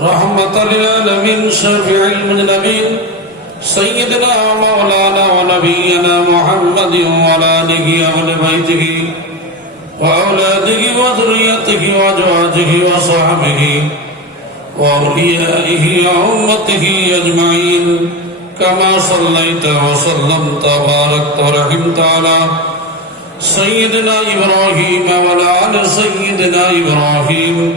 رحمة للعالمين شافع المذنبين سيدنا ومولانا ونبينا محمد وعلى آله وأهل بيته وأولاده وذريته وأزواجه وصحبه وأوليائه وأمته أجمعين. كما صليت وسلمت وباركت ورحمت على سيدنا إبراهيم وعلى آل سيدنا إبراهيم.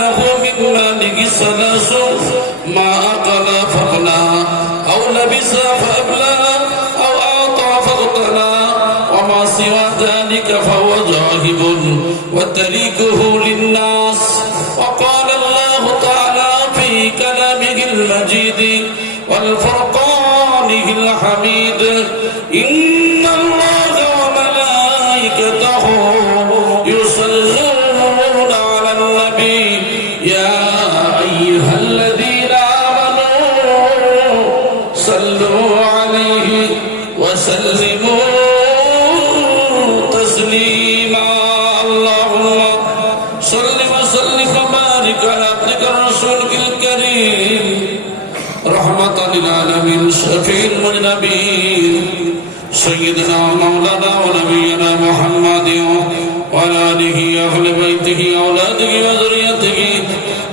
له من ماله ثلاث ما أكل فأبلى أو لبس فأبلى أو أعطى فاغتنى. وما سوى ذلك فهو ذاهب وتريكه للناس. وقال الله تعالى في كلامه المجيد والفرقانه الحميد. إن صل وسلم وبارك على عبدك رسولك الكريم رحمة للعالمين شفيع المذنبين سيدنا مولانا ونبينا محمد وعلى آله أهل بيته أولاده وذريته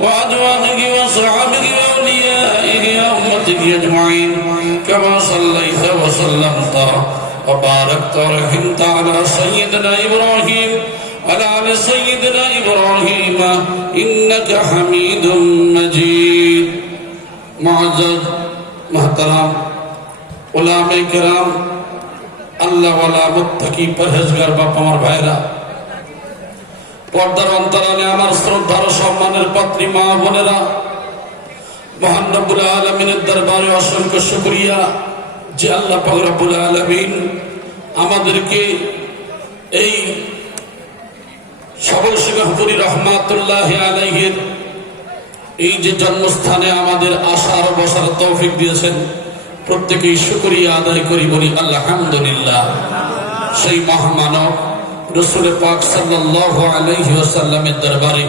وأزواجه وصحبه وأوليائه وأمته أجمعين كما صليت وسلمت وباركت ورحمت على سيدنا إبراهيم على آل سيدنا إبراهيم إنك حميد مجيد معزز محترم ওলামে কেরাম আল্লাহওয়ালা মুত্তাকি পরহেজগার বাপ আমার ভাইরা পর্দার অন্তরালে আমার শ্রদ্ধার ও সম্মানের পাত্রী মা বোনেরা মহান রব্বুল আলমিনের দরবারে অসংখ্য শুকরিয়া যে আল্লাহ পাক রব্বুল আলমিন আমাদেরকে এই সবল সিংহপুরি রহমাতুল্লাহ আলাইহের। এই যে জন্মস্থানে আমাদের আসার বসার তৌফিক দিয়েছেন, প্রত্যেকেই শুকরিয়া আদায় করি বলি আলহামদুলিল্লাহ। সেই মহামানব রসুল পাক সাল্লাহ আলাইহি ওয়াসাল্লামের দরবারে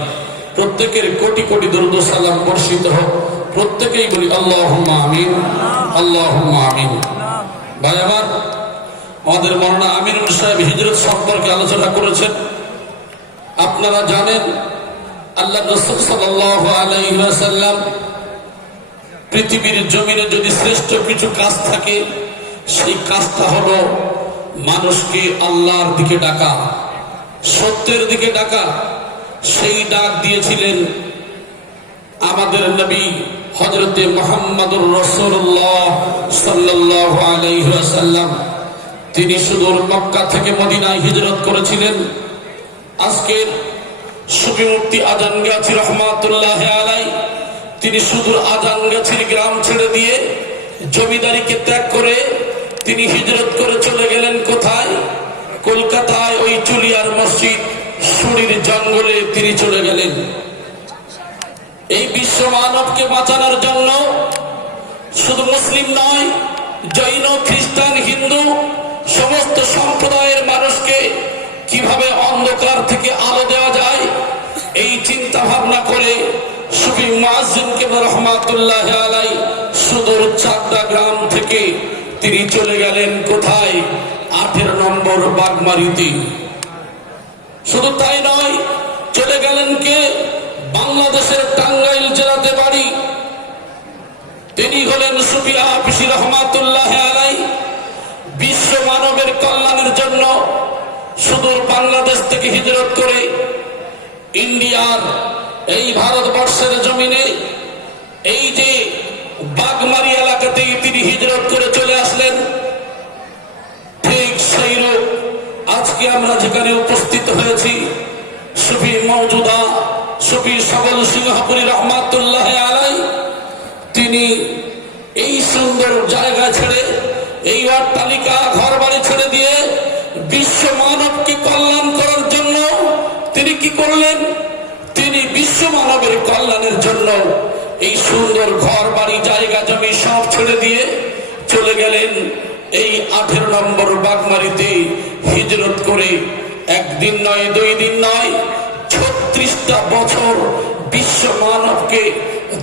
প্রত্যেকের কোটি কোটি দরুদ সালাম বর্ষিত হোক। প্রত্যেকেই বলি আল্লাহ আমিন আল্লাহ আমিন। ভাই আমার, আমাদের মরনা আমিনুল সাহেব হিজরত সম্পর্কে আলোচনা করেছেন। আপনারা জানেন, আল্লাহ রসুল ওয়াসাল্লাম পৃথিবীর জমিনে যদি শ্রেষ্ঠ কিছু কাজ থাকে, সেই কাজটা হলো মানুষকে আল্লাহর দিকে ডাকা, সত্যের দিকে ডাকা। সেই ডাক দিয়েছিলেন আমাদের নবী হজরতে মোহাম্মদুর রসুল্লাহ সাল্লাহ আলাইসাল্লাম তিনি সুদূর মক্কা থেকে মদিনায় হিজরত করেছিলেন। আজকের সুবিমূর্তি আজান গাছি রহমাতুল্লাহ আলাই তিনি সুদূর আজান গাছির গ্রাম ছেড়ে দিয়ে জমিদারিকে ত্যাগ করে তিনি হিজরত করে চলে গেলেন কোথায়? কলকাতায় ওই চুলিয়ার মসজিদ সুরির জঙ্গলে তিনি চলে গেলেন। এই বিশ্ব মানবকে বাঁচানোর জন্য শুধু মুসলিম নয়, জৈন, খ্রিস্টান, হিন্দু, সমস্ত সম্প্রদায়ের মানুষকে কীভাবে অন্ধকার থেকে আলো দেওয়া যায়? এই চিন্তা ভাবনা করে সুফি মুয়াজ্জিনকে রহমাতুল্লাহ আলাই সুদূর চাকদা গ্রাম থেকে তিনি চলে গেলেন কোথায়? আঠেরো নম্বর বাগমারিতে। শুধু তাই নয়, চলে গেলেন কে? বাংলাদেশের টাঙ্গাইল জেলাতে বাড়ি। তিনি হলেন সুফিয়া পিসি রহমাতুল্লাহ আলাই বিশ্ব মানবের কল্যাণের জন্য সুদূর বাংলাদেশ থেকে হিজরত করে ইন্ডিয়ার এই ভারতবর্ষের জমিনে, এই যে বাগমারি এলাকাতেই তিনি হিজরত করে চলে আসলেন। ঠিক সেই রূপ আজকে আমরা যেখানে উপস্থিত হয়েছি, সুফি মৌজুদা সুফি সবল সিংহপুরী রহমাতুল্লাহ আলাই তিনি এই সুন্দর জায়গা ছেড়ে, এই অট্টালিকা ঘর বাড়ি ছেড়ে দিয়ে বিশ্ব মানবকে কল্যাণ করার জন্য তিনি কি করলেন? তিনি বিশ্ব মানবের কল্যাণের জন্য এই সুন্দর ঘর, বাড়ি, জায়গা, জমি সব ছেড়ে দিয়ে চলে গেলেন এই আঠেরো নম্বর বাগমারিতে হিজরত করে। একদিন নয়, দুই দিন নয়, ছত্রিশটা বছর বিশ্ব মানবকে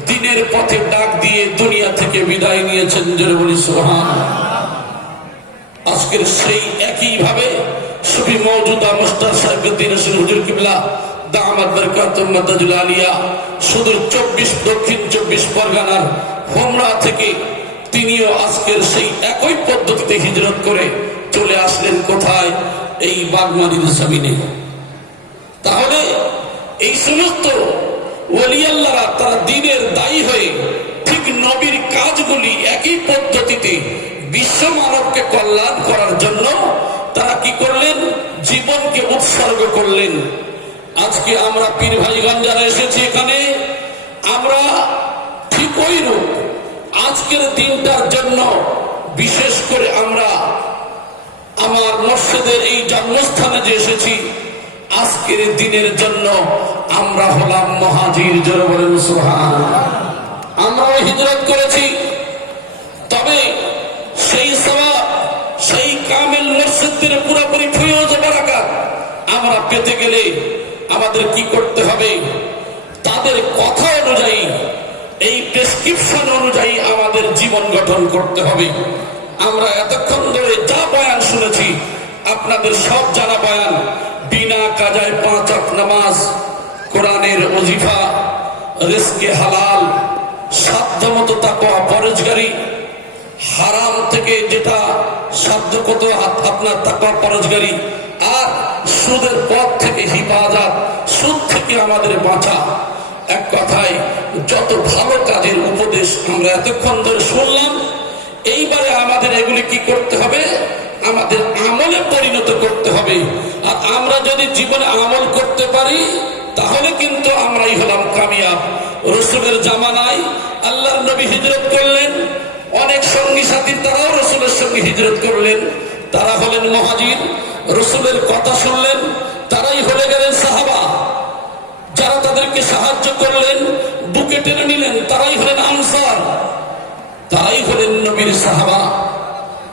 দিনের পথে ডাক দিয়ে দুনিয়া থেকে বিদায় নিয়েছেন, জোরে বলি সোহান আজকের সেই একই ভাবে সুফি মৌজুদা মুস্তার সাহেবুদ্দিন হোসেন হুজুর কিবলা দামাদ বরকাতুম সুদূর চব্বিশ দক্ষিণ চব্বিশ পরগনার হোমরা থেকে তিনিও আজকের সেই একই পদ্ধতিতে হিজরত করে চলে আসলেন কোথায়? এই বাগমারির জমিনে। তাহলে এই সমস্ত ওলিয়াল্লারা তারা দিনের দায়ী হয়ে ঠিক নবীর কাজগুলি একই পদ্ধতিতে বিশ্ব মানবকে কল্যাণ করার জন্য তারা কি করলেন? জীবনকে উৎসর্গ করলেন। আজকে আমরা পীর ভাইগঞ্জ যারা এসেছি এখানে, আমরা ঠিক ওই রূপ। আজকের দিনটার জন্য বিশেষ করে আমরা আমার মসজিদের এই জন্মস্থানে যে এসেছি, আজকের দিনের জন্য আমরা হলাম মহাজির, জোর সুহান আমরাও হিজরত করেছি, তবে সেই সেই কামেল মসজিদের পুরোপুরি ফিরোজ বারাকাত। আমরা পেতে গেলে আমাদের কি করতে হবে? তাদের কথা অনুযায়ী, এই প্রেসক্রিপশন অনুযায়ী আমাদের জীবন গঠন করতে হবে। আমরা এতক্ষণ ধরে যা বয়ান শুনেছি, আপনাদের সব জানা বয়ান। বিনা কাজায় পাঁচ নামাজ, কোরআনের অজিফা রিস্কে হালাল সাধ্য মতো তাকওয়া পরেজগারি হারাম থেকে যেটা কত আপনার তাকওয়া পরেজগারি আর সুদের পথ থেকে হিফাজত, সুদ থেকে আমাদের বাঁচা। এক কথায়, যত ভালো কাজের উপদেশ আমরা এতক্ষণ ধরে শুনলাম, এইবারে আমাদের এগুলি কি করতে হবে? আমাদের আমলে পরিণত করতে হবে। আর আমরা যদি জীবনে আমল করতে পারি, তাহলে কিন্তু আমরাই হলাম কামিয়াব। রসুলের জামানায় আল্লাহর নবী হিজরত করলেন অনেক সঙ্গী সাথী তারাও রসুলের সঙ্গে হিজরত করলেন। তারা হলেন মহাজির, রসুলের কথা শুনলেন, তারাই হলে গেলেন সাহাবা। যারা তাদেরকে সাহায্য করলেন, বুকে টেনে নিলেন, তারাই হলেন আনসার। তারাই হলেন নবীর সাহাবা।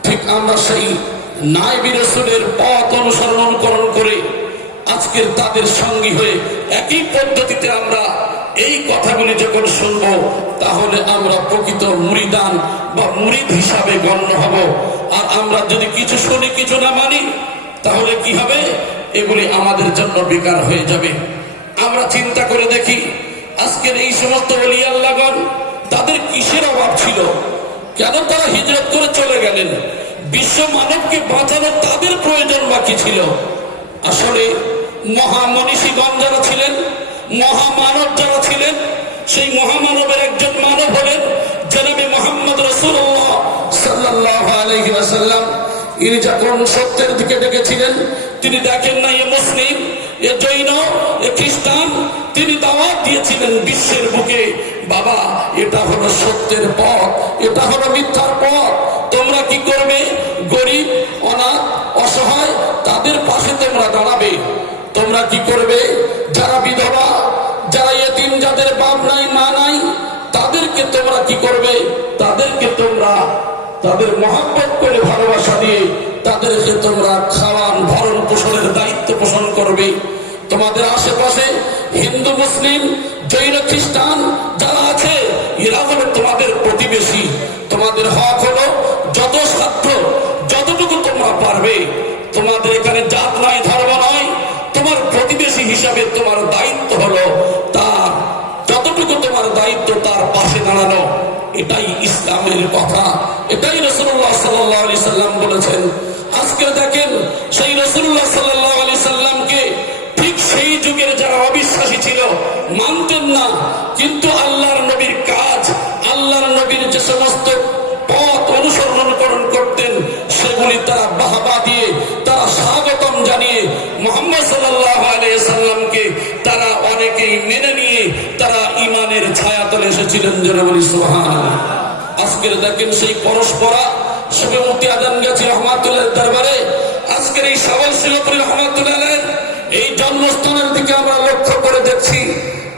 ঠিক আমরা সেই নাইবি রসুলের পথ অনুসরণ করে আজকের তাদের সঙ্গী হয়ে একই পদ্ধতিতে আমরা এই কথাগুলি যখন শুনব, তাহলে আমরা প্রকৃত মুরিদান বা মুরিদ হিসাবে গণ্য হব। আর আমরা যদি কিছু শুনি, কিছু না মানি, তাহলে কি হবে? এগুলি আমাদের জন্য বেকার হয়ে যাবে। আমরা চিন্তা করে দেখি, আজকের এই সমস্ত অলি আল্লাহগণ তাদের কিসের অভাব ছিল? কেন তারা হিজরত করে চলে গেলেন? বিশ্ব মানবকে বাঁচানো তাদের প্রয়োজন বাকি ছিল? আসলে মহামনীষীগণ যারা ছিলেন মহামানব যারা ছিলেন, সেই মহামানবের একজন মানব হলেন জনাবে মোহাম্মদ রসুল্লাহ সাল্লাহ ইনি যখন সত্যের দিকে ডেকেছিলেন তিনি দেখেন না এ মুসলিম, এ জৈন, এ খ্রিস্টান, তিনি দাওয়াত দিয়েছিলেন বিশ্বের বুকে, বাবা, এটা হলো সত্যের পথ, এটা হলো মিথ্যার পথ, তোমরা কি করবে? গরিব, অনাথ, অসহায়, তাদের পাশে তোমরা দাঁড়াবে। তোমরা কি করবে? যারা বিধবা, যারা এতিম, যাদের বাপ নাই, মা নাই, তাদেরকে তোমরা কি করবে? তাদেরকে তোমরা তাদের মহাব্বত করে ভালোবাসা দিয়ে তাদেরকে তোমরা খাওয়ান, ভরণ পোষণের দায়িত্ব পোষণ করবে। তোমাদের আশেপাশে হিন্দু, মুসলিম, জৈন, খ্রিস্টান যারা আছে, এরা হলো তোমাদের প্রতিবেশী। তোমাদের হক হলো যত সাধ্য, যতটুকু তোমরা পারবে। তোমাদের এখানে এটাই ইসলামের কথা। এটাই রসুল্লাহ সাল্লাহ আলি সাল্লাম বলেছেন। আজকে দেখেন সেই রসুল্লাহ সাল্লাহ আলি সাল্লামকে ঠিক সেই যুগের যারা অবিশ্বাসী ছিল, মানতেন না। কিন্তু আল্লাহর নবীর কাজ, আল্লাহর নবীর যে সমস্ত পথ অনুসরণ অনুকরণ করতেন, সেগুলি তারা বাহাবা দিয়ে, তারা স্বাগতম জানিয়ে মোহাম্মদ সাল্লাহ সাল্লামকে তারা অনেকেই মেনে নিয়ে তারা ইমানের ছায়া তলে এসেছিলেন বলি সুহান আজকের দেখেন সেই পরস্পরা শুভে মুক্তি আদান গেছে রহমাতুল্লাহ দরবারে। আজকের এই সবাই শিলপুরি রহমাতুল্লাহ এই জন্মস্থানের দিকে আমরা লক্ষ্য করে দেখছি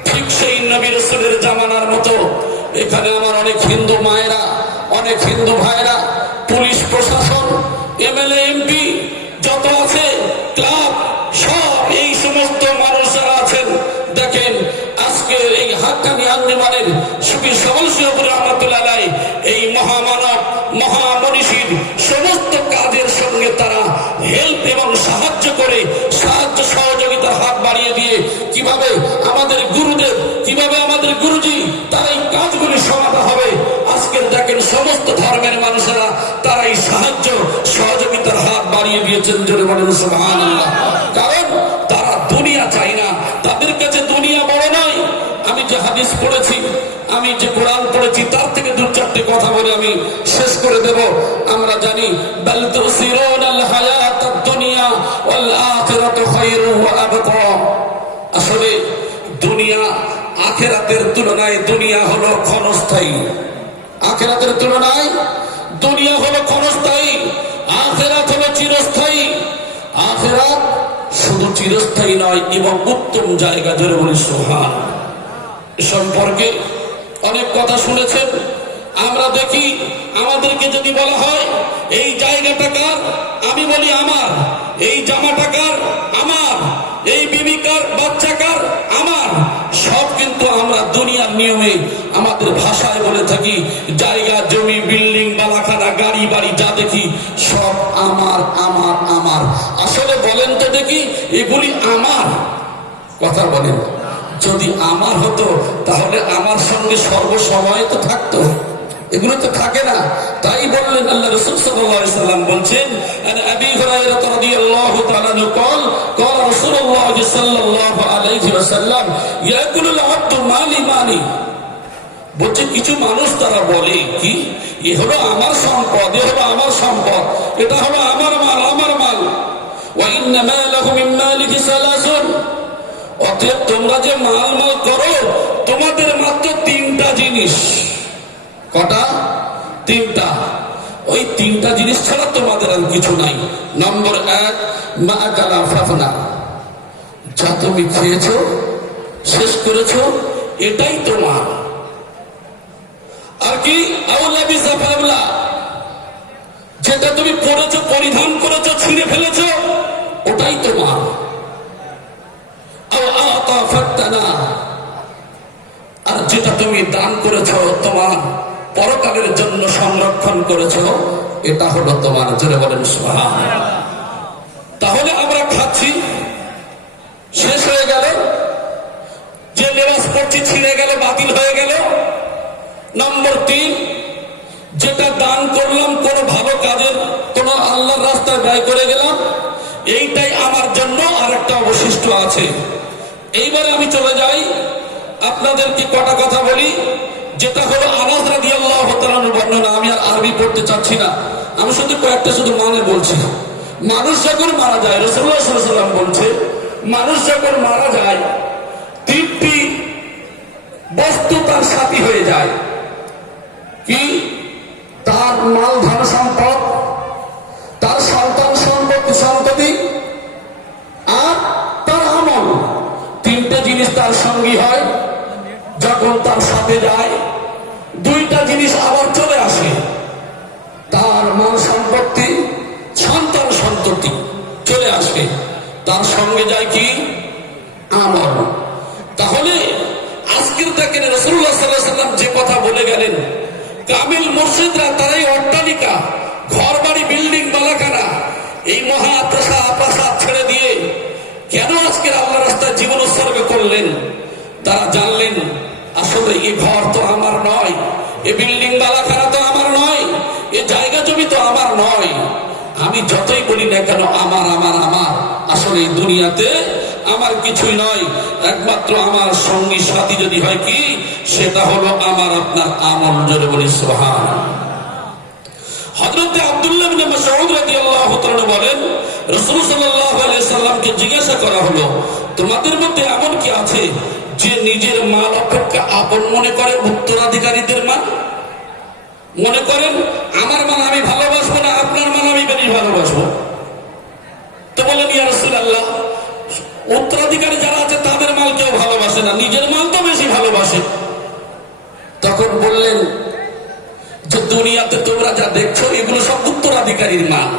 ঠিক সেই নবী রসুলের জামানার মতো। এখানে আমার অনেক হিন্দু মায়েরা, অনেক হিন্দু ভাইরা পুলিশ প্রশাসন, এমএলএ, এমপি করে সাহায্য সহযোগিতার হাত বাড়িয়ে দিয়ে কীভাবে আমাদের গুরুদেব, কীভাবে আমাদের গুরুজি, তার এই কাজগুলি সমাধা হবে। আজকের দেখেন সমস্ত ধর্মের মানুষেরা তারা এই সাহায্য সহযোগিতার হাত বাড়িয়ে দিয়েছেন জোরে বলেন, সুবহানাল্লাহ। কারণ তারা দুনিয়া চাই না। তাদের কাছে দুনিয়া বড় নয়। আমি যে হাদিস পড়েছি, আমি যে কোরআন পড়েছি, তার থেকে দু চারটে কথা বলে আমি শেষ করে দেব। আমরা জানি, বাল তুসিরুনাল আখেরাতের তুলনায় দুনিয়া হলো ক্ষণস্থায়ী। আখেরাতের তুলনায় দুনিয়া হলো ক্ষণস্থায়ী, আখেরাত হলো চিরস্থায়ী। আখেরাত শুধু চিরস্থায়ী নয়, এবং উত্তম জায়গা জোরে বলি সোহান সম্পর্কে অনেক কথা শুনেছেন, আমরা দেখি আমাদেরকে যদি বলা হয়, এই জায়গাটা কার? আমি বলি আমার, এই জামাটা কার? আমার। এই বিবিকার বাচ্চাকার আমার। সব কিন্তু আমরা দুনিয়ার নিয়মে আমাদের ভাষায় বলে থাকি, জায়গা, জমি, বিল্ডিং, বালাখানা, গাড়ি, বাড়ি, যা দেখি, সব আমার আমার আমার। আসলে বলেন তো দেখি, এগুলি আমার। কথা বলেন। যদি আমার হতো, তাহলে আমার সঙ্গে সর্বসময় তো থাকতো। এগুলো তো থাকে না তাই বললেন আল্লাহ রাসূল সাল্লাল্লাহু আলাইহি সাল্লাম বলছেন আন আবি হুরায়রা রাদিয়াল্লাহু তাআলা قال قال رسول الله صلى الله عليه وسلم ياكل العبد مالي مالي বলছে কিছু মানুষ তারা বলে কি এ হলো আমার সম্পদ এ হলো আমার সম্পদ এটা হলো আমার মাল আমার মাল وإن ماله من مالك ثلاث অতএব তোমরা যে মাল মাল করো তোমাদের মাত্র তিনটা জিনিস কটা? তিনটা। ওই তিনটা জিনিস ছাড়া তোমাদের আর কিছু নাই। নম্বর এক, মা গালা ফাফনা। যা তুমি খেয়েছো, শেষ করেছ, এটাই তোমার। আর কি? যেটা তুমি পড়েছো, পরিধান করেছ, ছিঁড়ে ফেলেছো, ওটাই তোমার। আর যেটা তুমি দান করেছ, তোমার। পরকালের জন্য সংরক্ষণ করেছ, এটা হলো তোমার, জোরে বলেন তাহলে আমরা খাচ্ছি শেষ হয়ে গেল, যে লেবাস পড়ছি ছিঁড়ে গেল, বাতিল হয়ে গেল। নম্বর তিন, যেটা দান করলাম, কোনো ভালো কাজের, কোনো আল্লাহর রাস্তায় ব্যয় করে গেলাম, এইটাই আমার জন্য আর একটা অবশিষ্ট আছে। এইবারে আমি চলে যাই, আপনাদেরকে কটা কথা বলি। যেটা হলো আনাজ রাদি আল্লাহ বর্ণনা, আমি আর আরবি পড়তে চাচ্ছি না। আমি শুধু কয়েকটা শুধু মানে বলছি। মানুষ যখন মারা যায় রসুল্লাহ সাল্লাম বলছে, মানুষ যখন মারা যায়, তিনটি বস্তু তার সাথী হয়ে যায়। কি? তার মাল, ধন সম্পদ, তার সন্তান সম্পত্তি সন্ততি আর তার আমল। তিনটে জিনিস তার সঙ্গী হয়। যখন তার সাথে যায়, দুইটা জিনিস আবার চলে আসে। তার মাল সম্পত্তি, সন্তান সন্ততি চলে আসে। তার সঙ্গে যায় কি? আমল। তাহলে আজকের দেখেন রসুল্লাহ সাল্লাহ সাল্লাম যে কথা বলে গেলেন, কামিল মুর্শিদরা তারাই অট্টালিকা ঘর বাড়ি বিল্ডিং বালাকানা এই মহা প্রাসাদ প্রাসাদ ছেড়ে দিয়ে কেন আজকের আল্লাহ রাস্তায় জীবন উৎসর্গ করলেন? তারা জানলেন আসলে এই ঘর তো আমার নয়, এ বিল্ডিং বালাখানা তো আমার নয়, এ জায়গা জমি তো আমার নয়। আমি যতই বলি না কেন, আমার আমার আমার। আসলে এই দুনিয়াতে আমার কিছুই নয়। একমাত্র আমার সঙ্গী, সাথী যদি হয় কি, সেটা হলো আমার আপনার আমল, জোরে বলি সোহান হযরতে আব্দুল্লাহ বলেন রাসূল সাল্লামকে জিজ্ঞাসা করা হলো, তোমাদের মধ্যে এমন কি আছে যে নিজের মাল অপেক্ষা আপন মনে করে উত্তরাধিকারীদের মাল? মনে করেন, আমার মাল আমি ভালোবাসবো না, আপনার মাল আমি বেশি ভালোবাসবো? তো বলেন, ইয়া রাসূলুল্লাহ, উত্তরাধিকারী যারা আছে তাদের মাল কেউ ভালোবাসে না, নিজের মাল তো বেশি ভালোবাসে। তখন বললেন, যে দুনিয়াতে তোমরা যা দেখছ এগুলো সব উত্তরাধিকারীর মাল।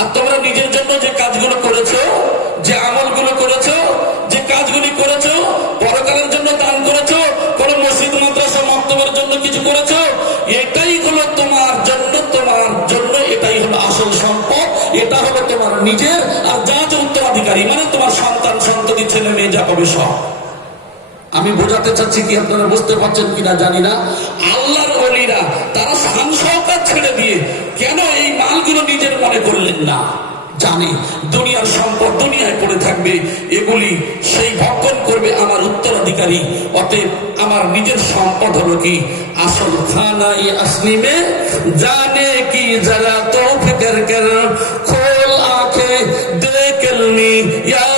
আর তোমরা নিজের জন্য যে কাজগুলো যে আমলগুলো যে কাজগুলি পরকালের জন্য দান কোন মসজিদ, মাদ্রাসা জন্য কিছু এটাই হলো তোমার জন্য তোমার জন্য এটাই হলো আসল সম্পদ, এটা হলো তোমার নিজের, আর যা যে উত্তরাধিকারী মানে তোমার সন্তান, সন্ততি, ছেলে, মেয়ে, যা সব। আমি বোঝাতে চাচ্ছি কি আপনারা বুঝতে পারছেন কিনা জানি না। আল্লাহর অলিরা তারা সহকার ছেড়ে দিয়ে নিজের মনে করলেন না। জানি, দুনিয়ার সম্পদ দুনিয়ায় পড়ে থাকবে, এগুলি সেই ভক্ষণ করবে আমার উত্তরাধিকারী। অতএব আমার নিজের সম্পদ হলো কি? আসল খানাই আসলিমে জানে কি যারা তো ফিকর কর খোল আঁখে দেখলনি यार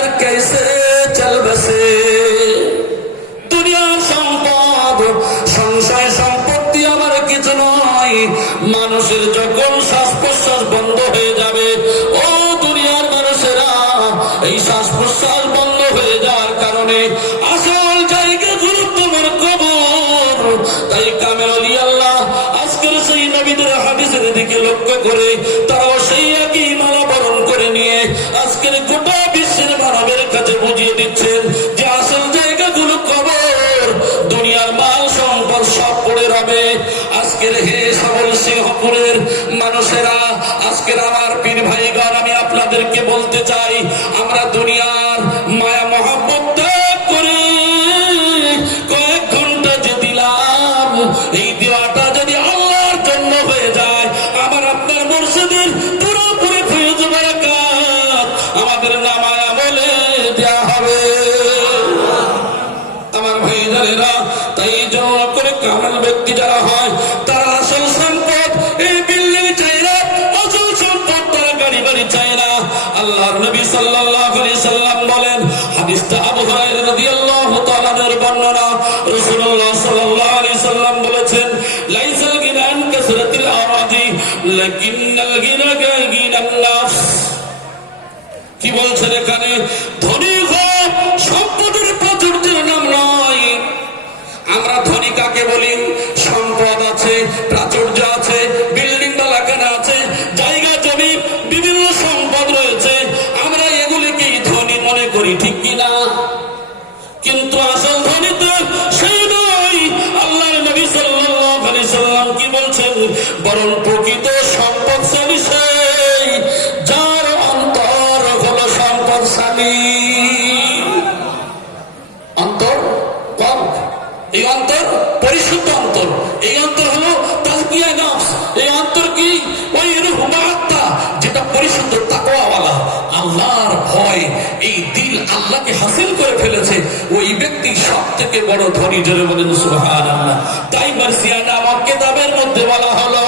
সিংহপুরের মানুষেরা আজকের আমার পীর ভাইগণ আমি আপনাদেরকে বলতে চাই আমরা দুনিয়ার কি বলছেন এখানে? ধনী হোক সম্পদের প্রচুর নাম নয়। আমরা ধনী কাকে বলি? আছে, ওই ব্যক্তি সব থেকে বড় ধনী জোরে বলেন সুহান তাই মার্সিয়ানা আমার কেতাবের মধ্যে বলা হলো,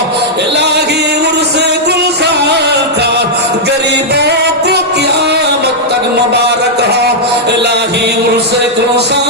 এলাহি উরসে গুলসান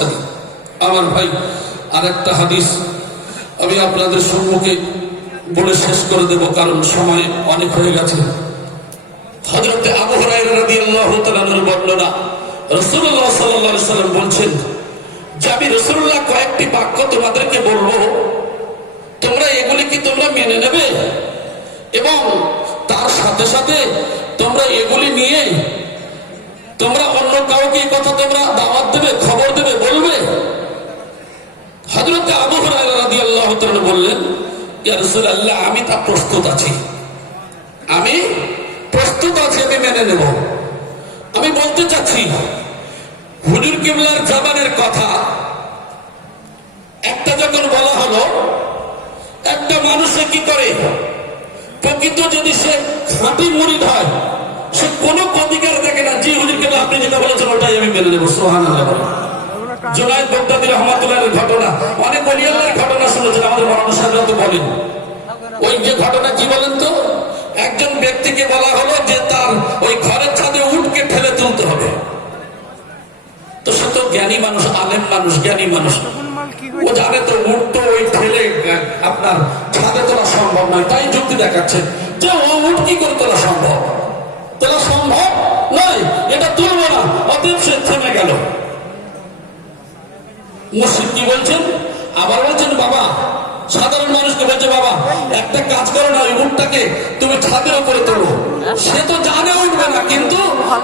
হলো আমার ভাই হাদিস আমি আপনাদের সম্মুখে বলে শেষ করে দেব, কারণ সময় অনেক হয়ে গেছে। হজরতে বর্ণনা, রাসূলুল্লাহ সাল্লাল্লাহু আলাইহি সাল্লাম বলছেন, যে আমি রাসূলুল্লাহ কয়েকটি বাক্য তোমাদেরকে বলব, তোমরা এগুলি কি তোমরা মেনে নেবে? এবং তার সাথে সাথে তোমরা এগুলি নিয়ে তোমরা অন্য কাউকে কথা তোমরা দাওয়াত দেবে, খবর দেবে, বলবে? হজরত আবু তাআলা বললেন রাসূলুল্লাহ, আমি তা প্রস্তুত আছি। আমি প্রস্তুত আছি, আমি মেনে নেব। আমি বলতে চাচ্ছি, হুজুর কিবলার জামানের কথা একটা যখন বলা হলো, একটা মানুষে কি করে? প্রকৃত যদি সে খাঁটি মুড়ি হয় সে কোনো অধিকার দেখে না। জি হুজুর কেবলা আপনি যেটা বলেছেন, ওটাই আমি মেনে নেব। সোহান জুনায়দ বগদাদি রহমাতুল্লাহের ঘটনা, অনেক অলিয়াল্লার ঘটনা শুনেছেন, আমাদের মরানো সাহেবরা তো বলেন। ওই যে ঘটনা কি বলেন তো? একজন ব্যক্তিকে বলা হলো যে তার ওই ঘরের ছাদে উঠকে ঠেলে তুলতে হবে। তো সে তো জ্ঞানী মানুষ, আলেম মানুষ, জ্ঞানী মানুষ। ও জানে তো উঠ তো ওই ঠেলে আপনার ছাদে তোলা সম্ভব নয়, তাই যুক্তি দেখাচ্ছে যে ও উঠ কি করে তোলা সম্ভব? তোলা সম্ভব নয়, এটা তুলবো না। অতএব সে থেমে গেল। মুর্শিদ কি বলছেন? আবার বলছেন, বাবা, সাধারণ মানুষকে বলছে, বাবা, একটা কাজ করো না, ওই উঠটাকে তুমি ছাদের উপরে তোলো। সে তো জানে উঠবে না, কিন্তু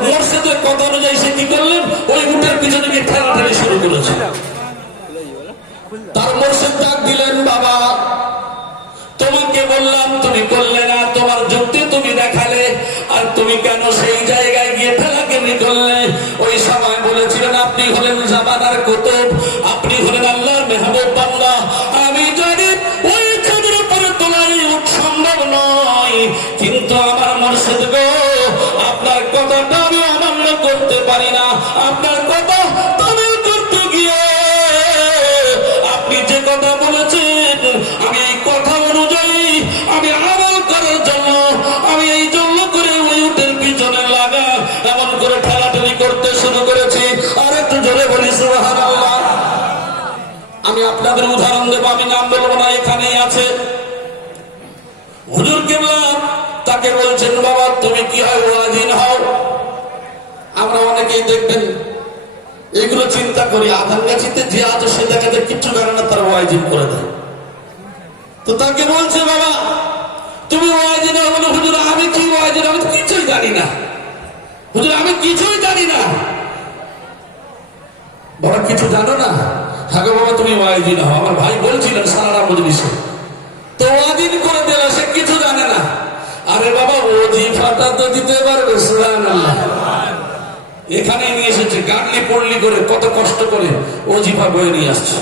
মুর্শিদের কথা অনুযায়ী সে কি করলেন? ওই উঠের পিছনে গিয়ে ঠেলাঠেলি শুরু করেছে। তার মুর্শিদ ডাক দিলেন, বাবা, তোমাকে বললাম তুমি না এখানেই আছে। হুজুর কেবলা তাকে বলছেন, বাবা, তুমি কি হয় ওয়াজিন হও? আমরা অনেকেই দেখবেন, এগুলো চিন্তা করি, আধার গাছিতে যে আছে সে দেখাতে কিচ্ছু জানে না, তারা ওয়াইজিন করে দেয়। তো তাকে বলছে, বাবা, তুমি ওয়াইজিন হও হুজুর, আমি কি ওয়াইজিন আমি কিছুই জানি না। হুজুর, আমি কিছুই জানি না। বড় কিছু জানো না? গো বাবা তুমি ওয়াইদিন হও। আমার ভাই বলছিলেন সারা মজলিসে। তো ওয়াদিন করে দিল সে কিছু জানে না। আরে বাবা, ওজিফাটা তো দিতে পারবে সুরান এখানে নিয়ে এসেছে গাডলি পড়লি করে কত কষ্ট করে ওজিফা বয়ে নিয়ে আসছে।